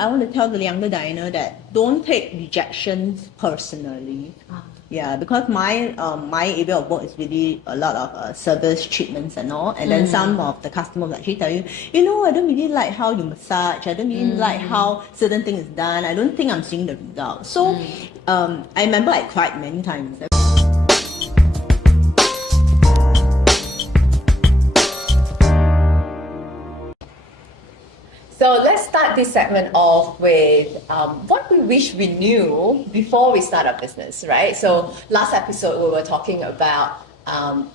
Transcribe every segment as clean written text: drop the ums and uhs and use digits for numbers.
I want to tell the younger Diana that don't take rejections personally. Yeah, because my area of work is really a lot of service treatments and all, and then some of the customers actually tell you, I don't really like how you massage, I don't really like how certain thing is done, I don't think I'm seeing the result. So I remember I cried many times. So let's start this segment off with what we wish we knew before we start our business, right? So last episode we were talking about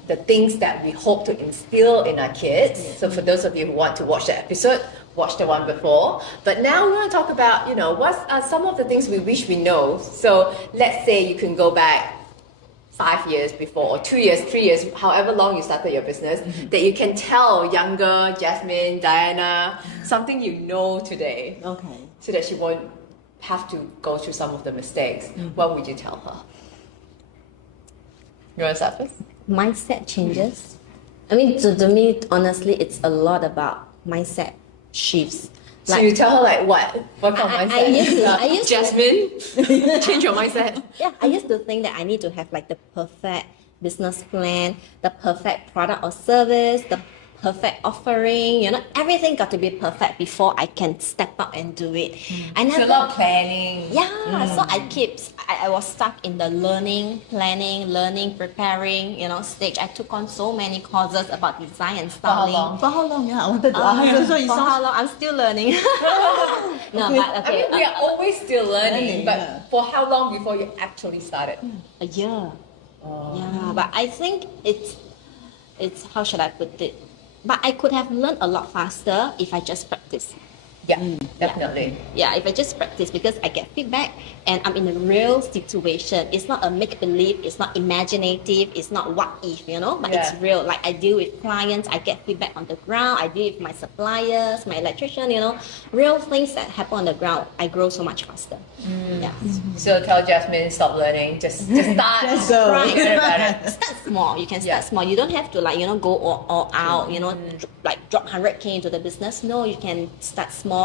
the things that we hope to instill in our kids. So for those of you who want to watch the episode, watch the one before. But now we want to talk about, what are some of the things we wish we know. So let's say you can go back 5 years before, or 2 years, 3 years, however long you started your business, that you can tell younger Jasmine, Diana, something you know today. Okay. So that she won't have to go through some of the mistakes. What would you tell her? You want to start first? Mindset changes. I mean, to me, honestly, it's a lot about mindset shifts. So you tell her like what? What kind of mindset? I used Jasmine, change your mindset. Yeah, I used to think that I need to have like the perfect business plan, the perfect product or service, the perfect offering, everything got to be perfect before I can step up and do it. I never, It's a lot of planning. Yeah, so I was stuck in the learning, preparing, stage. I took on so many courses about design and styling. For how long? Yeah, I wanted to ask. So For how long? I'm still learning. No, but okay. I mean, we are always still learning, but yeah. for how long before you actually started? A year. Yeah, but I think it's how should I put it? But I could have learned a lot faster if I just practice. Yeah, definitely. Yeah, if I just practice, because I get feedback and I'm in a real situation. It's not a make-believe, it's not imaginative, it's not what if, but it's real. Like I deal with clients, I get feedback on the ground, I deal with my suppliers, my electrician, real things that happen on the ground. I grow so much faster. Yeah. So tell Jasmine, stop learning, just start. Just go. Right. Start small. You can start small. You don't have to go all out, drop 100K into the business. No, you can start small.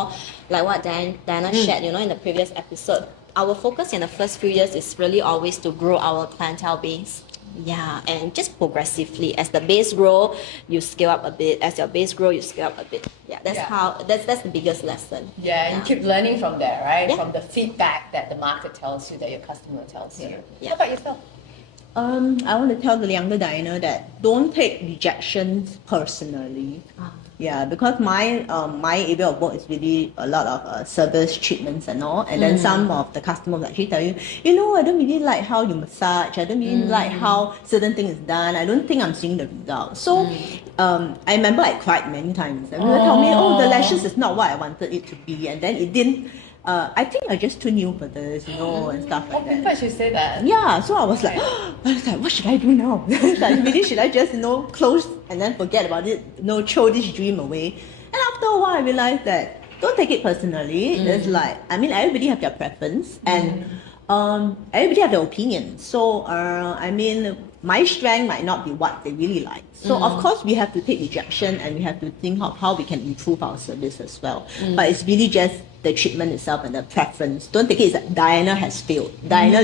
Like what Diana shared, in the previous episode. Our focus in the first few years is really always to grow our clientele base. Yeah, and just progressively, as the base grow, you scale up a bit. As your base grow, you scale up a bit. Yeah, that's the biggest lesson. Yeah, you keep learning from there, right? Yeah. From the feedback that the market tells you, that your customer tells you. Yeah. What about yourself? I want to tell the younger Diana that don't take rejections personally. Yeah, because my area of work is really a lot of service treatments and all, and then some of the customers actually tell you, I don't really like how you massage, I don't really like how certain thing is done, I don't think I'm seeing the result. So I remember I cried many times, and people tell me, the lashes is not what I wanted it to be, and then it didn't. I think I just too new for this, and stuff like that. People should say that. Yeah, so I was like, what should I do now? Really, should I just, close and then forget about it, throw this dream away? And after a while, I realized that don't take it personally. It's like, everybody have their preference, and everybody have their opinion. So, my strength might not be what they really like. So, of course, we have to take rejection, and we have to think of how we can improve our service as well. But it's really just the treatment itself and the preference. Don't take it as that Diana has failed. Diana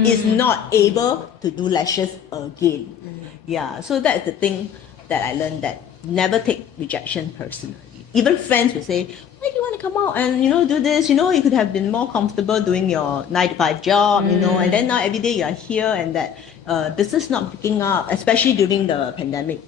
is not able to do lashes again. Yeah, so that's the thing that I learned, that never take rejection personally. Even friends will say, why do you want to come out and do this? You could have been more comfortable doing your 9-to-5 job, and then now every day you are here, and that business not picking up, especially during the pandemic.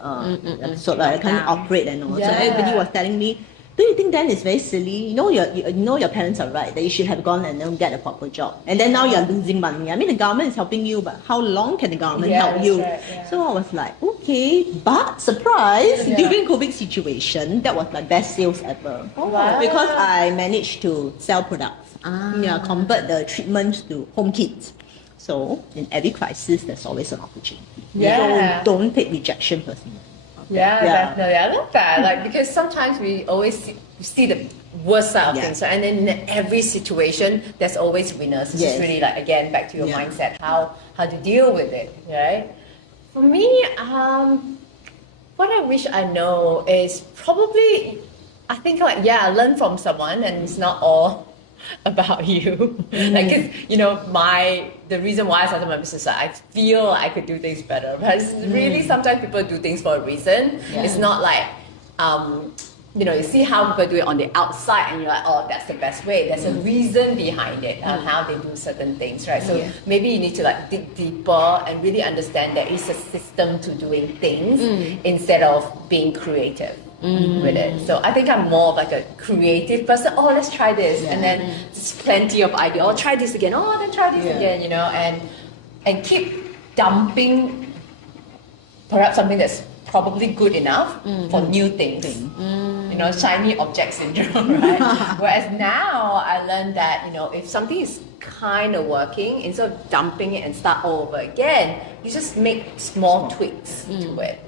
So I can't operate and all. So everybody was telling me, do you think then it's very silly? Your parents are right, that you should have gone and then get a proper job. And then now you're losing money. The government is helping you, but how long can the government help you? Right, yeah. So I was like, okay, but surprise, during COVID situation, that was my best sales ever. Wow. Because I managed to sell products. Convert the treatments to home kits. So in every crisis, there's always an opportunity. Yeah. So don't take rejection personally. Yeah, definitely. I love that. Because sometimes we always see the worst side of things, right? And then in every situation, there's always winners. It's just really again, back to your mindset, how to deal with it, right? For me, what I wish I know is probably, I think learn from someone, and it's not all about you. Like, 'cause, you know, the reason why I started my business, I feel I could do things better. But it's really, sometimes people do things for a reason. It's not like, you know, you see how people do it on the outside and you're like, oh, that's the best way. There's a reason behind it, how they do certain things, right? So maybe you need to like dig deeper and really understand that it's a system to doing things instead of being creative with it. So I think I'm more of like a creative person. Oh, let's try this. And then there's plenty of ideas. Oh, try this again. Oh, then try this again, you know, and keep dumping perhaps something that's probably good enough for new things. You know, shiny object syndrome, right? Whereas now I learned that, you know, if something is kind of working, instead of dumping it and start all over again, you just make small tweaks to it.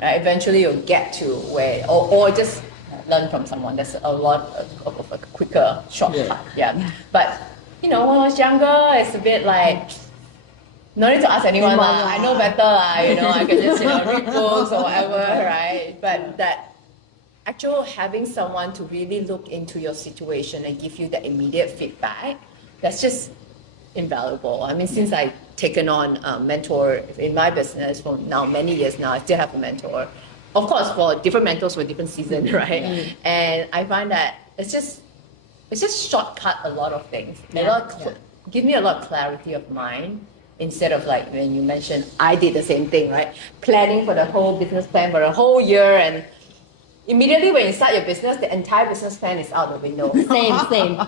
Right? Eventually you'll get to where, or just learn from someone. There's a lot of a quicker shortcut. But, you know, when I was younger, it's a bit like, no need to ask anyone. I know better. You know, I can just, you know, read books or whatever, right? But that actual having someone to really look into your situation and give you the immediate feedback, that's just invaluable. I mean, since I've taken on a mentor in my business for now many years now, I still have a mentor. Of course, for different mentors for different seasons, right? And I find that it's just shortcut a lot of things. Give me a lot of clarity of mind. Instead of like when you mentioned, I did the same thing, right? Planning for the whole business plan for the whole year, and immediately when you start your business, the entire business plan is out the window. Same.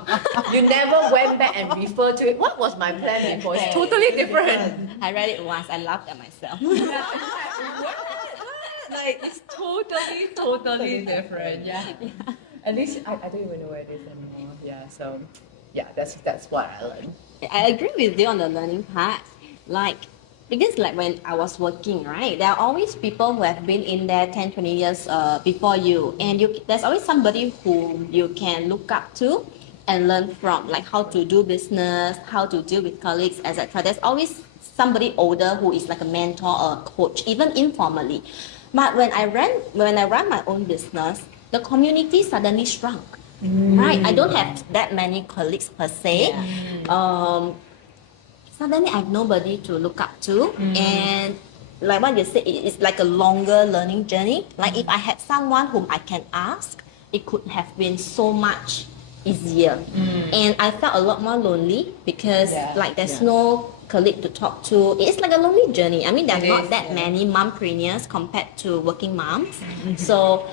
You never went back and referred to it. What was my plan before? It's totally different. I read it once. I laughed at myself. Like, it's totally different. At least I don't even know where it is anymore. So that's what I learned. I agree with you on the learning part. Like, because like when I was working, right, there are always people who have been in there 10, 20 years before you. And there's always somebody who you can look up to and learn from, like how to do business, how to deal with colleagues, etc. There's always somebody older who is like a mentor or a coach, even informally. But when I run my own business, the community suddenly shrunk. Right? I don't have that many colleagues per se. Suddenly I have nobody to look up to, and like what you said, it's like a longer learning journey. Like if I had someone whom I can ask, it could have been so much easier. And I felt a lot more lonely because like there's no colleague to talk to. It's like a lonely journey. I mean, there are not that many mompreneurs compared to working moms. So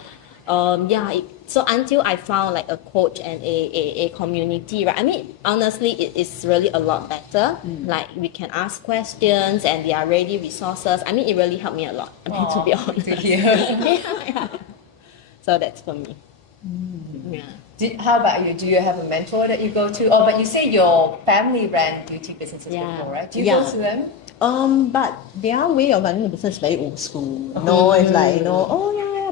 so until I found like a coach and a community, right? I mean, honestly, it is really a lot better. Like we can ask questions and there are ready resources. I mean, it really helped me a lot. I mean, to be honest. To hear. So that's for me. How about you? Do you have a mentor that you go to? Oh, but you say your family ran beauty businesses before, right? Do you go to them? But their way of running the business is very old school. It's like,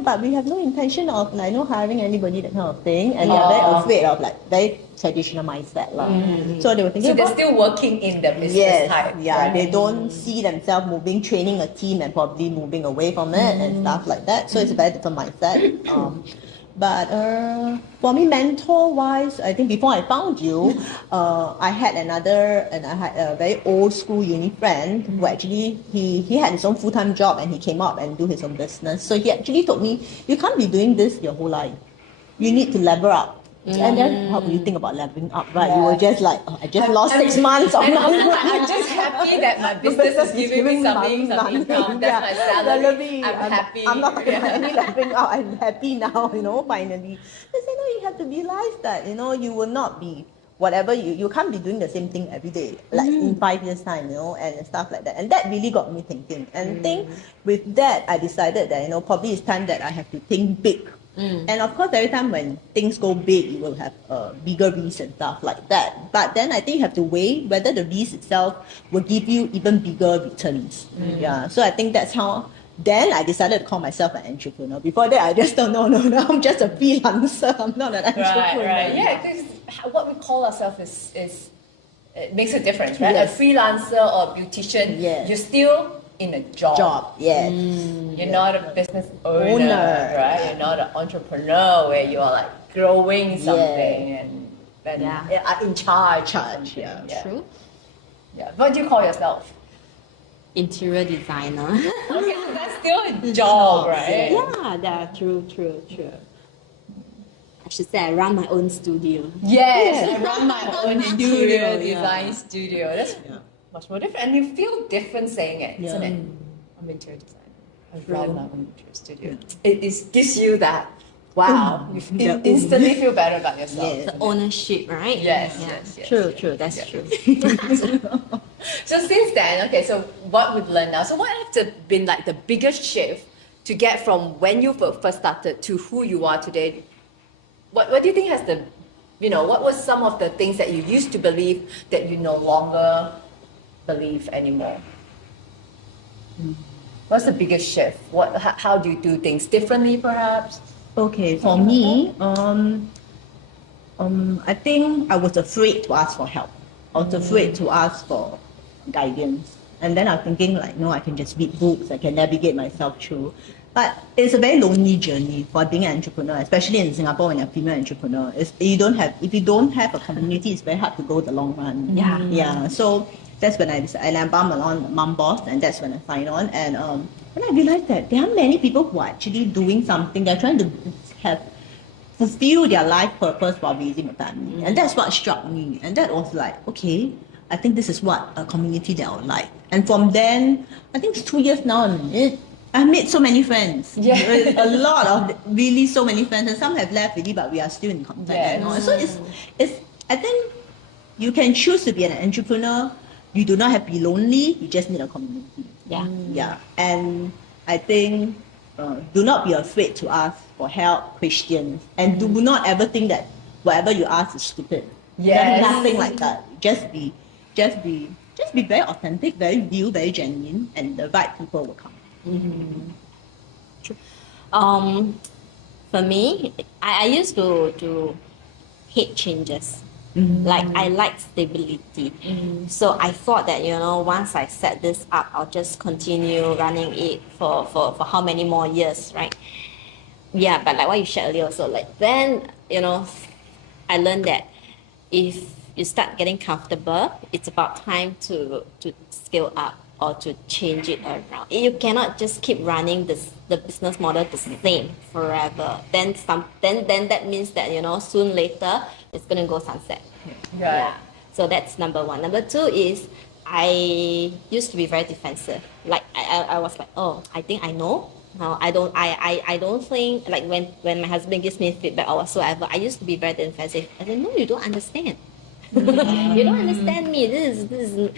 but we have no intention of like hiring anybody, that kind of thing, and they're very afraid of like very traditional mindset. So they were thinking they're still working in the business type. Right? They don't see themselves training a team and probably moving away from it and stuff like that. So it's a very different mindset. But for me, mentor-wise, I think before I found you, I had a very old school uni friend who actually, he had his own full-time job and he came out and do his own business. So he actually told me, you can't be doing this your whole life. You need to level up. And then how do you think about leveling up, right? You were just like, I just lost 6 months of money. I'm just happy that my business is giving me some income. That's my salary. I'm happy. I'm not talking about any leveling up. I'm happy now, finally. They say, no, you have to realize that, you will not be whatever, you can't be doing the same thing every day, like in 5 years' time, and stuff like that. And that really got me thinking. And I think with that, I decided that, probably it's time that I have to think big. And of course, every time when things go big, you will have bigger risk and stuff like that. But then I think you have to weigh whether the risk itself will give you even bigger returns. So I think that's how. Then I decided to call myself an entrepreneur. Before that, I just thought, no, I'm just a freelancer. I'm not an entrepreneur. Right. Yeah, because what we call ourselves is it makes a difference, right? A freelancer or a beautician, you're still in a job. You're not a business owner, right? You're not an entrepreneur where you are like growing something and and Yeah. are in charge. Yeah. True. Yeah. What do you call yourself? Interior designer. Okay, so that's still a job, right? Yeah, true. I should say I run my own studio. Yes, I run my own interior Studio, design yeah. studio. That's much more different, and you feel different saying it, isn't it? Yeah. I'm interior designer. I run my own interior studio. It gives you that. Wow, you instantly feel better about yourself. Yes. The ownership, right? Yes, Yeah. yes. True. That's true. So since then, okay, so what we've learned now, so what has been like the biggest shift to get from when you first started to who you are today? What do you think has what was some of the things that you used to believe that you no longer believe anymore? What's the biggest shift? How do you do things differently, perhaps? Okay, for me, I think I was afraid to ask for help. I was afraid to ask for guidance. And then I'm thinking like, no, I can just read books, I can navigate myself through. But it's a very lonely journey for being an entrepreneur, especially in Singapore when you're a female entrepreneur. If you don't have a community, it's very hard to go the long run. Yeah. So that's when I decided, and I bumped along MomBoss, and that's when I signed on. And when I realized that there are many people who are actually doing something, they're trying to fulfill their life purpose while raising a family. And that's what struck me. And that was like, okay, I think this is what a community that I would like. And from then, I think it's 2 years now I'm in it. I've made so many friends. Yeah. A lot of really so many friends. And some have left really, but we are still in contact. Yes. And all. So it's I think you can choose to be an entrepreneur. You do not have to be lonely. You just need a community. Yeah. And I think do not be afraid to ask for help, questions, and do not ever think that whatever you ask is stupid. Yes. Nothing like that. Just be very authentic, very real, very genuine, and the right people will come. For me, I used to hate changes. Like I like stability. So I thought that once I set this up, I'll just continue running it for how many more years, right? Yeah, but like what you shared earlier also, like then I learned that if you start getting comfortable, it's about time to scale up or to change it around. You cannot just keep running the business model the same forever. Then that means that soon later it's gonna go sunset. Yeah. So that's number one. Number two is I used to be very defensive. Like I was like, oh, I think I know. No, I don't think like when my husband gives me feedback or whatsoever, I used to be very defensive. I said, no, you don't understand. You don't understand me. This is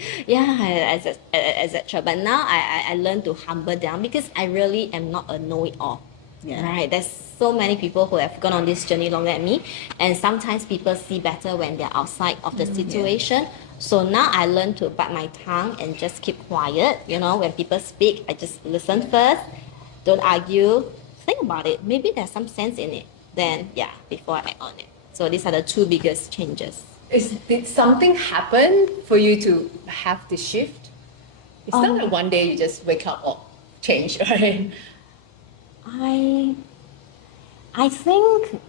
etc. But now I learn to humble down because I really am not a know-it-all. Yeah. Right? There's so many people who have gone on this journey longer than me, and sometimes people see better when they're outside of the situation. So now I learn to bite my tongue and just keep quiet. When people speak, I just listen first. Don't argue. Think about it. Maybe there's some sense in it. Then before I act on it. So these are the two biggest changes. Did something happen for you to have this shift? It's not like one day you just wake up or change, right? I think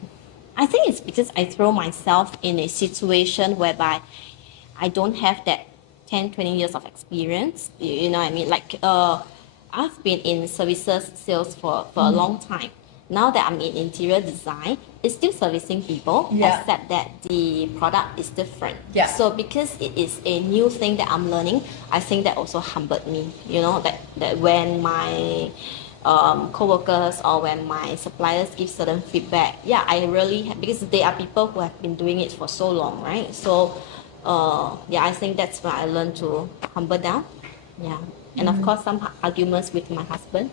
it's because I throw myself in a situation whereby I don't have that 10, 20 years of experience. You know what I mean? Like I've been in services sales for a long time. Now that I'm in interior design, it's still servicing people, except that the product is different. Yeah. So because it is a new thing that I'm learning, I think that also humbled me. That when my co-workers or when my suppliers give certain feedback, I really because they are people who have been doing it for so long, right? So I think that's when I learned to humble down. And of course some arguments with my husband.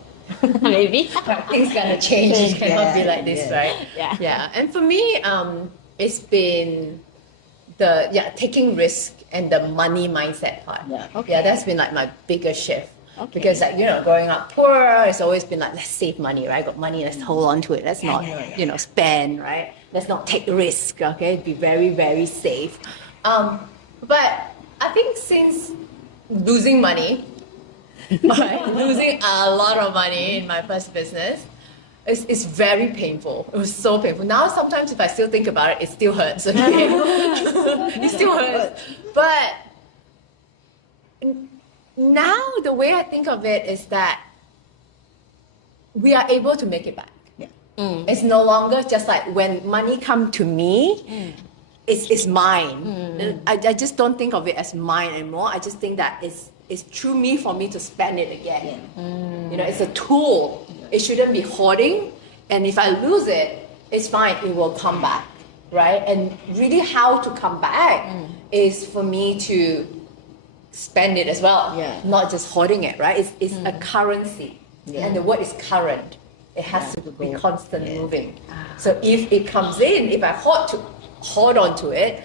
Maybe things gonna change. It cannot be like this, right? Yeah. And for me, it's been taking risk and the money mindset part. That's been like my biggest shift. Because growing up poor, it's always been like, let's save money, right? Got money, let's hold on to it. Let's not spend, right? Let's not take risk. Okay, be very, very safe. But I think since losing money, losing a lot of money in my first business, It's very painful. It was so painful. Now sometimes if I still think about it, it still hurts. Okay? It still hurts. But now the way I think of it is that we are able to make it back. It's no longer just like when money come to me, it's mine. I just don't think of it as mine anymore. I just think that it's through me for me to spend it again. You know, it's a tool. It shouldn't be hoarding. And if I lose it, it's fine. It will come back, right? And really how to come back is for me to spend it as well. Not just hoarding it, right? It's a currency. And the word is current. It has to be constantly moving. So if it comes in, if I hold on to it,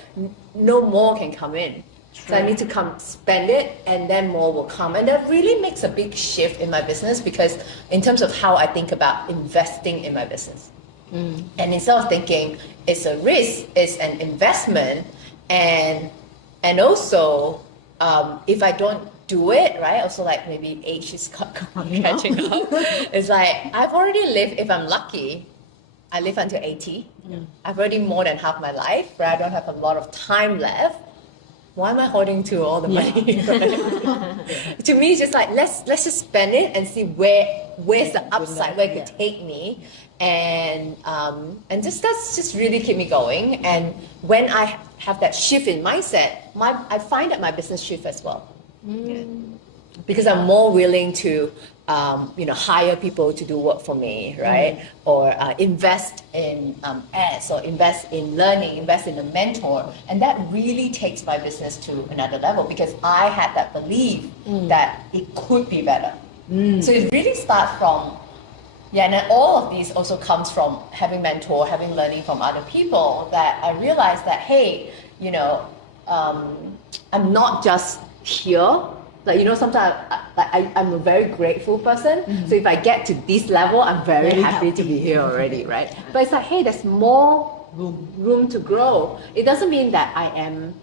no more can come in. So I need to come spend it, and then more will come. And that really makes a big shift in my business, because in terms of how I think about investing in my business. And instead of thinking it's a risk, it's an investment, and also if I don't do it, right? Also, like maybe age is catching up. It's like I've already lived, if I'm lucky, I live until 80. I've already more than half my life, right? I don't have a lot of time left. Why am I holding to all the money? To me, it's just like let's just spend it and see where's the upside, where it could take me, and just that's just really keep me going. And when I have that shift in mindset, I find that my business shift as well. Because I'm more willing to hire people to do work for me, right? Or invest in ads, or invest in learning, invest in a mentor. And that really takes my business to another level, because I had that belief that it could be better. So it really starts from, and then all of these also comes from having mentor, having learning from other people, that I realized that, hey, I'm not just here. Like, sometimes I'm a very grateful person. So if I get to this level, I'm very happy to be here already, right? But it's like, hey, there's more room to grow. It doesn't mean that I am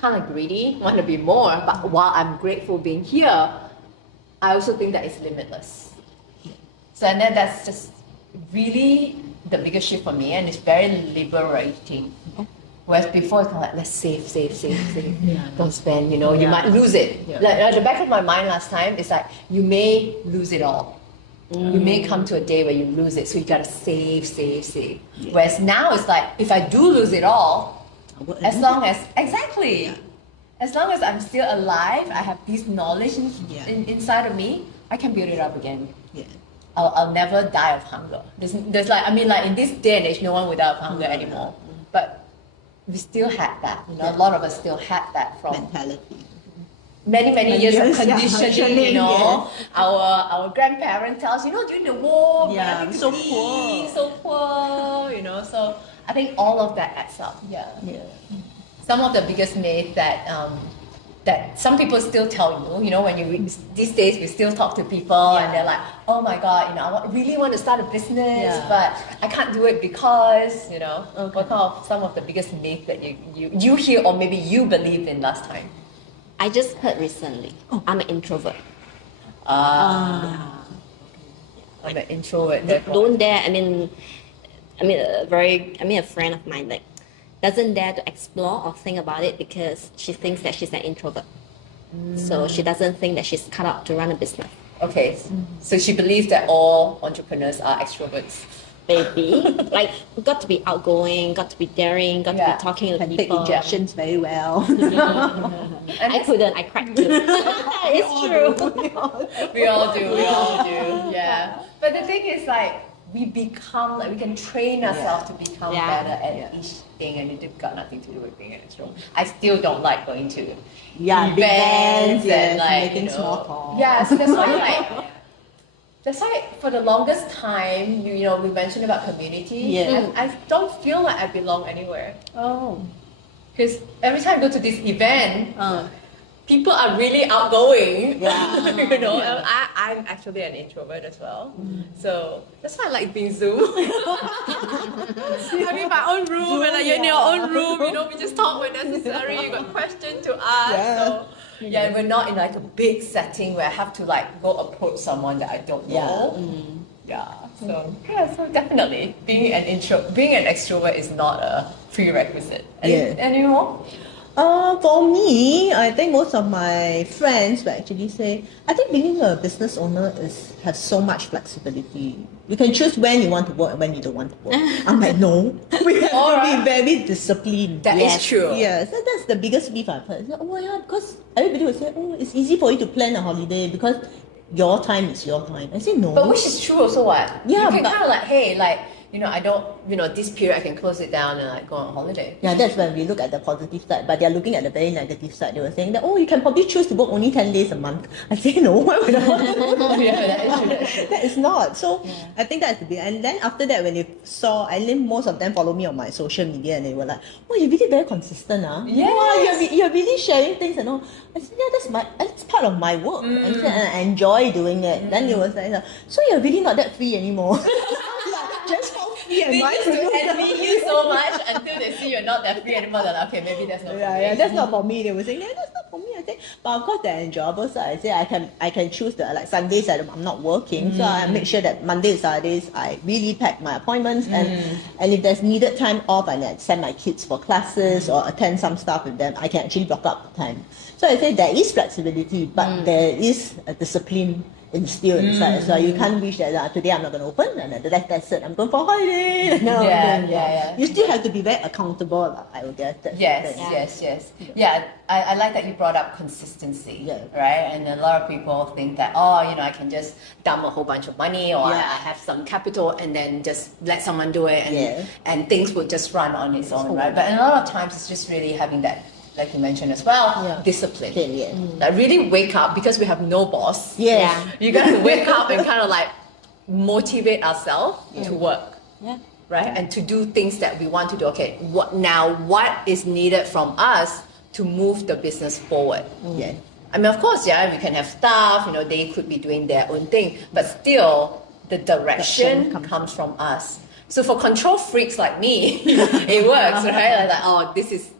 kind of greedy, want to be more. But while I'm grateful being here, I also think that it's limitless. So and then that's just really the biggest shift for me, and it's very liberating. Whereas before, it's kind of like, let's save. Don't spend, you might lose it. Like, at the back of my mind last time, it's like, you may lose it all. You may come to a day where you lose it, so you gotta save. Whereas now, it's like, if I do lose it all, as long as I'm still alive, I have this knowledge inside of me, I can build it up again. I'll never die of hunger. There's like, in this day and age, no one will die of hunger anymore. But we still had that, a lot of us still had that from mentality. Many years of conditioning, Our grandparents tell us, during the war, so poor, so I think all of that adds up. Some of the biggest myths that some people still tell you, when you read, these days we still talk to people and they're like, oh my God, I really want to start a business, but I can't do it because, what kind of some of the biggest myths that you hear, or maybe you believe in last time? I just heard recently, I'm an introvert. I'm an introvert. Don't dare, a friend of mine, doesn't dare to explore or think about it because she thinks that she's an introvert. So she doesn't think that she's cut out to run a business. Okay, so she believes that all entrepreneurs are extroverts. Maybe. Got to be outgoing, got to be daring, got to be talking to people. Take rejections very well. I couldn't, I cracked too. It's true. We all do. Yeah. But the thing is, we become, we can train ourselves to become better at each thing, and it got nothing to do with being an extrovert. I still don't like going to events and making small talk. Yeah, so that's why for the longest time, we mentioned about community. I don't feel like I belong anywhere. Because every time I go to this event, people are really outgoing. I'm actually an introvert as well. So that's why I like being Zoom. Having my own room, and you're in your own room, we just talk when necessary. You got questions to ask. So we're not in a big setting where I have to go approach someone that I don't know. Yeah. So definitely being an extrovert is not a prerequisite. Any more? For me, I think most of my friends will actually say, I think being a business owner has so much flexibility. You can choose when you want to work and when you don't want to work. I'm like, no, we have to be very disciplined. That is true. Yes, and that's the biggest myth I've heard. Oh yeah, because everybody will say, oh, it's easy for you to plan a holiday because your time is your time. I say no. But which is true also what? Yeah, you can kind of like, hey, like, I don't, this period I can close it down and like go on holiday. Yeah, that's when we look at the positive side, but they're looking at the very negative side. They were saying that, oh, you can probably choose to work only 10 days a month. I say, no, why would I want to work? Yeah, that is true. That is not. So I think that's the big. And then after that, when they saw, I think most of them follow me on my social media and they were like, oh, you're really very consistent, huh? Yes. Wow, you're really sharing things and all. I said, yeah, that's part of my work. And I enjoy doing it. Then they was like, so you're really not that free anymore. Just how free am I? They used to envy you so much until they see you're not that free anymore. They're like, okay, maybe that's not for me. Yeah, that's not for me. They were saying, yeah, that's not for me. I think, but of course, they're enjoyable. So I say I can choose the like Sundays I'm not working, so I make sure that Mondays, Saturdays I really pack my appointments, and if there's needed time off, and I send my kids for classes or attend some stuff with them, I can actually block out the time. So I say there is flexibility, but there is a discipline instilled inside. So you can't wish that today I'm not going to open and that's it. I'm going for a holiday. No, yeah. You still have to be very accountable. I would guess that. Yes. Yeah, I like that you brought up consistency. Yeah. Right. And a lot of people think that I can just dump a whole bunch of money or I have some capital and then just let someone do it and things would just run on its own. Right. But a lot of times it's just really having that, like you mentioned as well, discipline. Like really wake up because we have no boss. You got to wake up and kind of like motivate ourselves to work. Right? And to do things that we want to do. Okay, what is needed from us to move the business forward? I mean, of course, we can have staff, they could be doing their own thing, but still the direction comes from us. So for control freaks like me, it works, right? Like, this is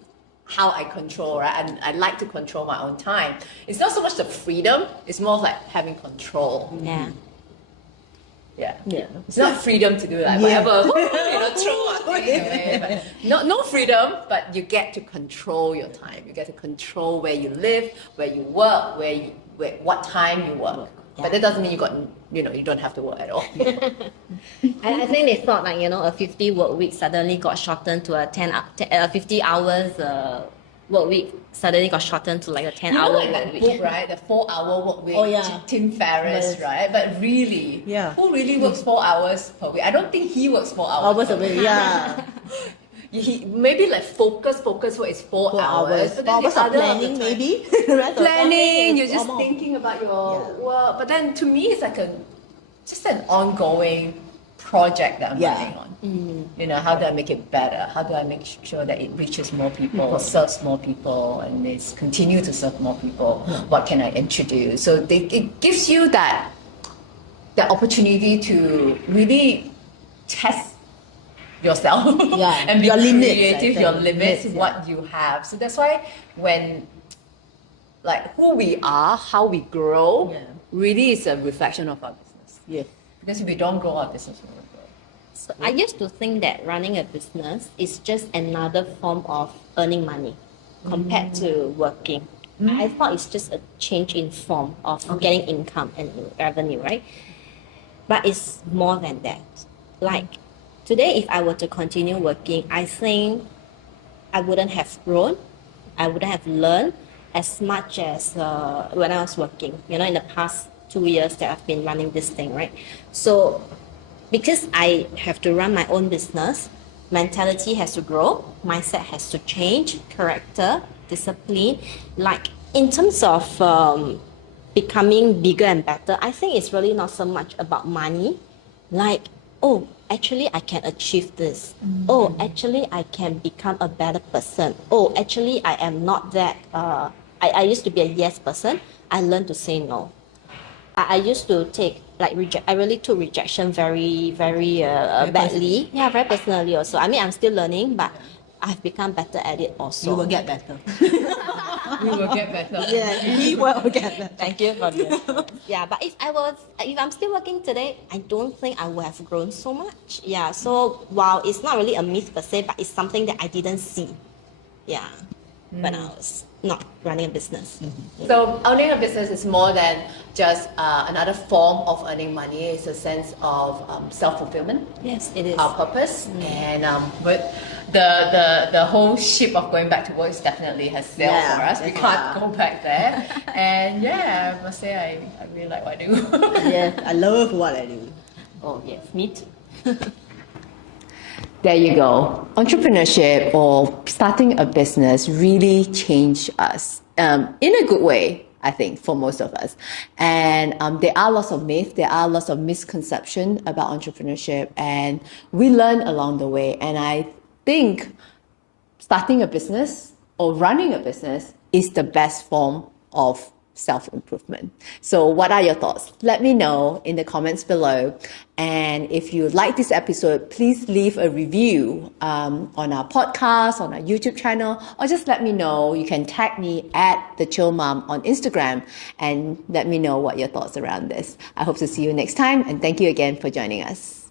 how I control, right? And I like to control my own time. It's not so much the freedom, it's more of like having control. Yeah. It's not freedom to do like whatever, throw away. But no freedom, but you get to control your time. You get to control where you live, where you work, what time you work. But that doesn't mean you don't have to work at all. I think they thought like, a 50 work week suddenly got shortened to a 50 hours work week suddenly got shortened to like a 10-hour work week. Book, right? The 4-hour work week. Tim Ferriss, right? But really, who really works 4 hours per week? I don't think he works 4 hours per week. He maybe like focus work is 4 hours. But then the other planning maybe. Planning, you're just thinking about your work. But then to me, it's like just an ongoing project that I'm running on. How do I make it better? How do I make sure that it reaches more people, serves more people, and it's continue to serve more people? What can I introduce? So it gives you that opportunity to really test yourself and be creative, your limits, what you have. So that's why when like who we are, how we grow, really is a reflection of our business. Because if we don't grow our business, we won't grow. So I used to think that running a business is just another form of earning money compared to working. I thought it's just a change in form of getting income and revenue, right? But it's more than that. Like today, if I were to continue working, I think I wouldn't have grown. I wouldn't have learned as much as when I was working, in the past 2 years that I've been running this thing, right? So because I have to run my own business, mentality has to grow, mindset has to change, character, discipline. Like in terms of becoming bigger and better, I think it's really not so much about money. Like, actually I can achieve this. Actually I can become a better person. Actually I am not that, I used to be a yes person. I learned to say no. I used to take I really took rejection very, very badly. Very personally also. I mean, I'm still learning, but I've become better at it also. You will get better. We will get better. Yeah, we will get better. Thank you for the yeah, but if I'm still working today, I don't think I would have grown so much. Yeah, so while it's not really a myth per se, but it's something that I didn't see. Yeah, when I was not running a business. So owning a business is more than just another form of earning money. It's a sense of self-fulfillment. Yes, it is. Our purpose, and but the whole ship of going back to work is definitely has sailed Yeah, for us. We can't go back there. And yeah, I must say I really like what I do. Yes, I love what I do. Oh yes, me too. There you go. Entrepreneurship or starting a business really changed us in a good way, I think, for most of us. And there are lots of myths, there are lots of misconceptions about entrepreneurship, and we learn along the way. And I think starting a business or running a business is the best form of self-improvement. So what are your thoughts? Let me know in the comments below. And if you like this episode, please leave a review on our podcast, on our YouTube channel, or just let me know. You can tag me at The Chill Mom on Instagram and let me know what your thoughts around this. I hope to see you next time, and thank you again for joining us.